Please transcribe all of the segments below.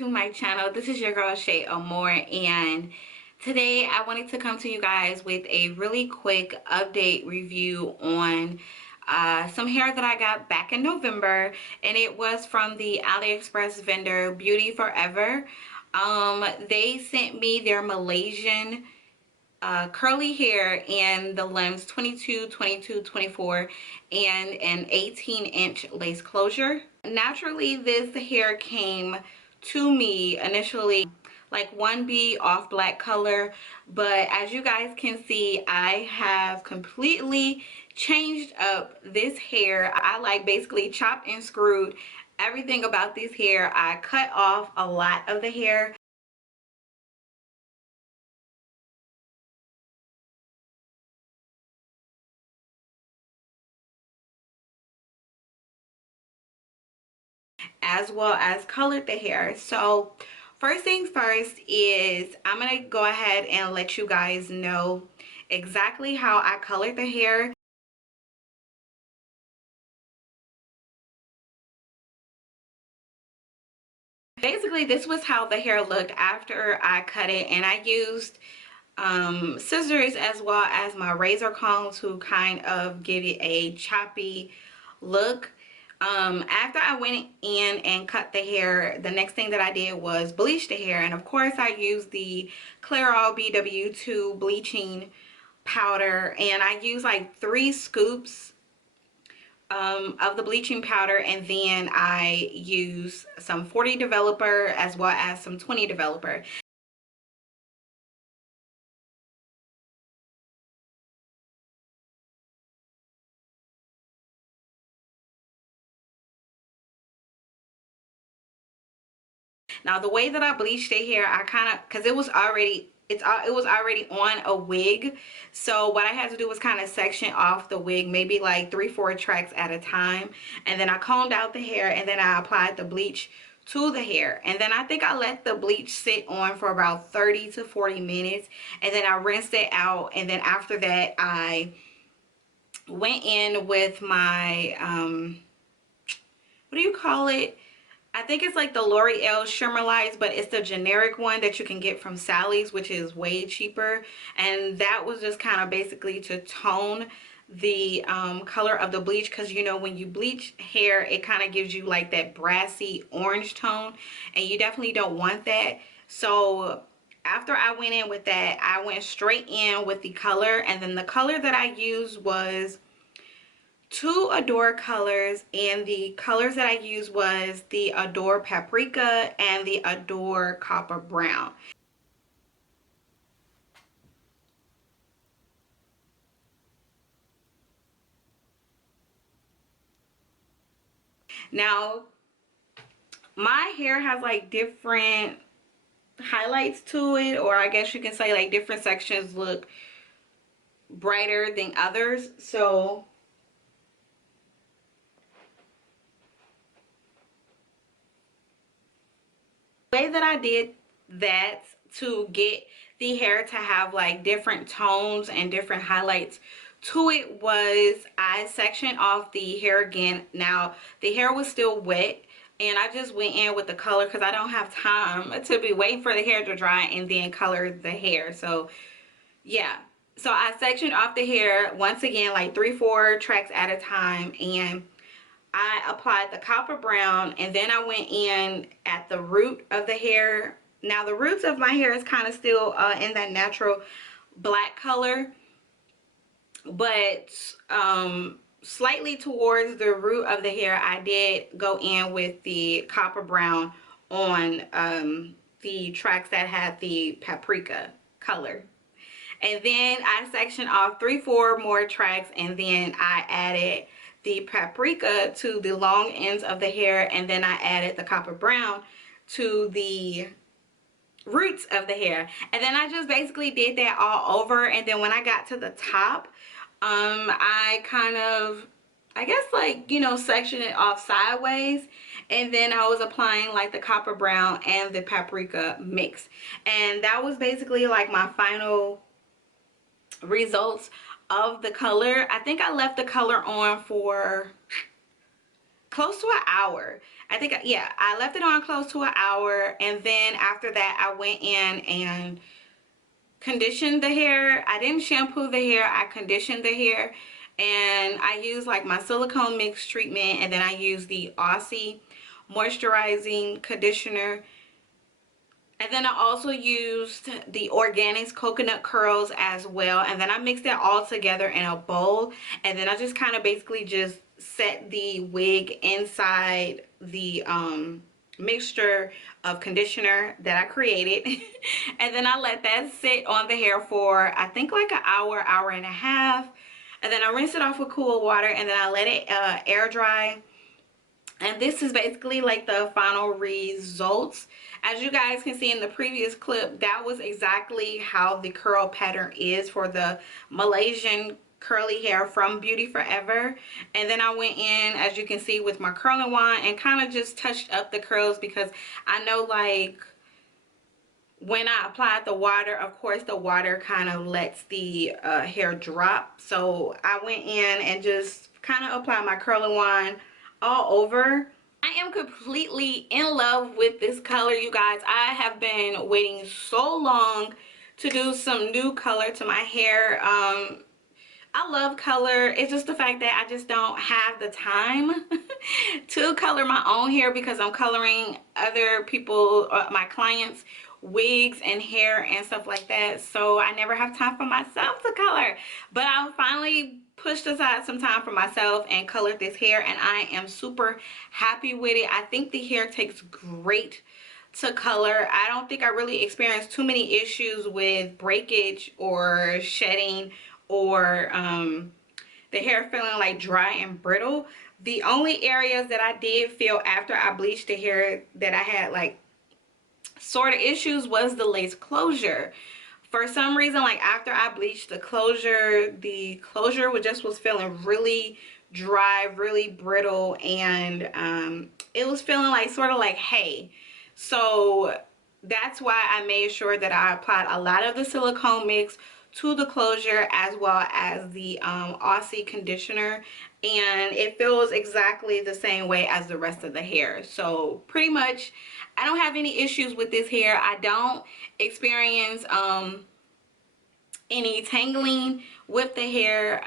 to my channel. This is your girl Shay Amour, and today I wanted to come to you guys with a really quick update review on some hair that I got back in November, and it was from the Aliexpress vendor Beauty Forever. They sent me their Malaysian curly hair in the lengths 22, 22, 24, and an 18-inch lace closure. Naturally, this hair came to me initially like 1B off black color, but as you guys can see, I have completely changed up this hair. I like basically chopped and screwed everything about this hair. I cut off a lot of the hair. As well as colored the hair. So first things first is I'm gonna go ahead and let you guys know exactly how I colored the hair. Basically, this was how the hair looked after I cut it, and I used scissors as well as my razor comb to kind of give it a choppy look. After I went in and cut the hair, the next thing that I did was bleach the hair, and of course I used the Clairol BW2 bleaching powder, and I used like 3 scoops of the bleaching powder, and then I use some 40 developer as well as some 20 developer. Now the way that I bleached the hair, I kind of, because it was already on a wig, so what I had to do was kind of section off the wig, maybe like 3-4 tracks at a time, and then I combed out the hair, and then I applied the bleach to the hair, and then I think I let the bleach sit on for about 30 to 40 minutes, and then I rinsed it out, and then after that I went in with my what do you call it? I think it's like the L'Oreal Shimmer Lights, but it's the generic one that you can get from Sally's, which is way cheaper. And that was just kind of basically to tone the color of the bleach, because you know when you bleach hair, it kind of gives you like that brassy orange tone, and you definitely don't want that. So after I went in with that, I went straight in with the color, and then the color that I used was 2 Adore colors, and the colors that I used was the Adore Paprika and the Adore Copper Brown. Now my hair has like different highlights to it, or I guess you can say like different sections look brighter than others. So the way that I did that to get the hair to have like different tones and different highlights to it was I sectioned off the hair again. Now the hair was still wet, and I just went in with the color because I don't have time to be waiting for the hair to dry and then color the hair. So yeah, so I sectioned off the hair once again like 3-4 tracks at a time, and I applied the copper brown, and then I went in at the root of the hair. Now the roots of my hair is kind of still in that natural black color, but slightly towards the root of the hair I did go in with the copper brown on the tracks that had the paprika color. And then I sectioned off 3-4 more tracks, and then I added the paprika to the long ends of the hair, and then I added the copper brown to the roots of the hair. And then I just basically did that all over, and then when I got to the top, I kind of, I guess, like, you know, sectioned it off sideways, and then I was applying like the copper brown and the paprika mix, and that was basically like my final results of the color. I think I left the color on for close to an hour. I think, yeah, I left it on close to an hour, and then after that I went in and conditioned the hair. I didn't shampoo the hair, I conditioned the hair, and I used like my silicone mix treatment, and then I used the Aussie moisturizing conditioner. And then I also used the Organics coconut curls as well. And then I mixed it all together in a bowl. And then I just kind of basically just set the wig inside the mixture of conditioner that I created. And then I let that sit on the hair for, I think, like an hour, hour and a half. And then I rinse it off with cool water, and then I let it air dry. And this is basically like the final results. As you guys can see in the previous clip, that was exactly how the curl pattern is for the Malaysian curly hair from Beauty Forever. And then I went in, as you can see, with my curling wand and kind of just touched up the curls, because I know, like, when I applied the water, of course the water kind of lets the hair drop. So I went in and just kind of applied my curling wand all over. I am completely in love with this color, you guys. I have been waiting so long to do some new color to my hair. I love color. It's just the fact that I just don't have the time to color my own hair, because I'm coloring other people, my clients, wigs and hair and stuff like that. So I never have time for myself to color. But I finally pushed aside some time for myself and colored this hair, and I am super happy with it. I think the hair takes great to color. I don't think I really experienced too many issues with breakage or shedding, or the hair feeling like dry and brittle. The only areas that I did feel after I bleached the hair that I had like sort of issues was the lace closure. For some reason, like after I bleached the closure was feeling really dry, really brittle, and it was feeling like sort of like hay. So that's why I made sure that I applied a lot of the silicone mix to the closure, as well as the Aussie conditioner, and it feels exactly the same way as the rest of the hair. So pretty much I don't have any issues with this hair. I don't experience any tangling with the hair.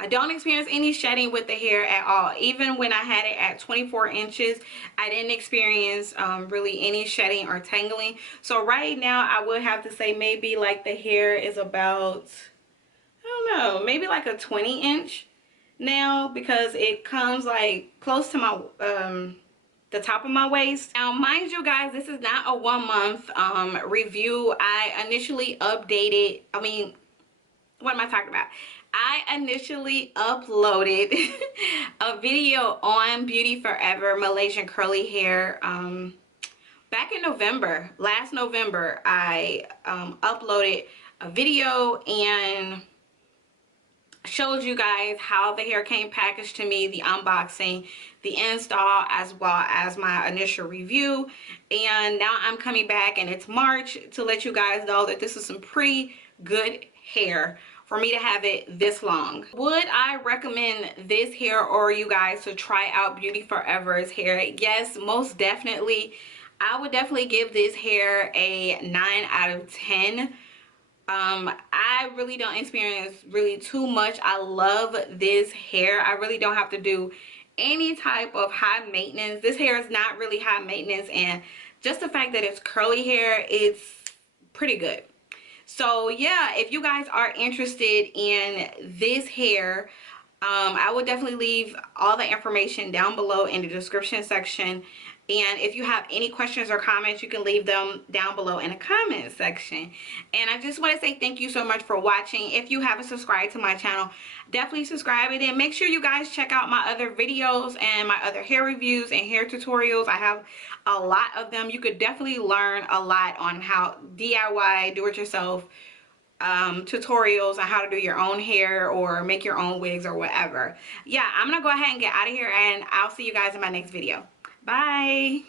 I don't experience any shedding with the hair at all. Even when I had it at 24 inches, I didn't experience really any shedding or tangling. So right now, I would have to say maybe like the hair is about, I don't know, maybe like a 20-inch now, because it comes like close to my the top of my waist. Now, mind you guys, this is not a 1 month review. I initially updated, what am I talking about? I initially uploaded a video on Beauty Forever Malaysian Curly Hair back in November. Last November, I uploaded a video and showed you guys how the hair came packaged to me, the unboxing, the install, as well as my initial review. And now I'm coming back, and it's March, to let you guys know that this is some pretty good hair for me to have it this long. Would I recommend this hair or you guys to try out Beauty Forever's hair? Yes, most definitely. I would definitely give this hair a 9 out of 10. I really don't experience really too much. I love this hair. I really don't have to do any type of high maintenance. This hair is not really high maintenance, and just the fact that it's curly hair, it's pretty good. So yeah, if you guys are interested in this hair, I would definitely leave all the information down below in the description section. And if you have any questions or comments, you can leave them down below in the comment section. And I just want to say thank you so much for watching. If you haven't subscribed to my channel, definitely subscribe, and then make sure you guys check out my other videos and my other hair reviews and hair tutorials. I have a lot of them. You could definitely learn a lot on how DIY, do-it-yourself tutorials on how to do your own hair or make your own wigs or whatever. Yeah, I'm gonna go ahead and get out of here, and I'll see you guys in my next video. Bye.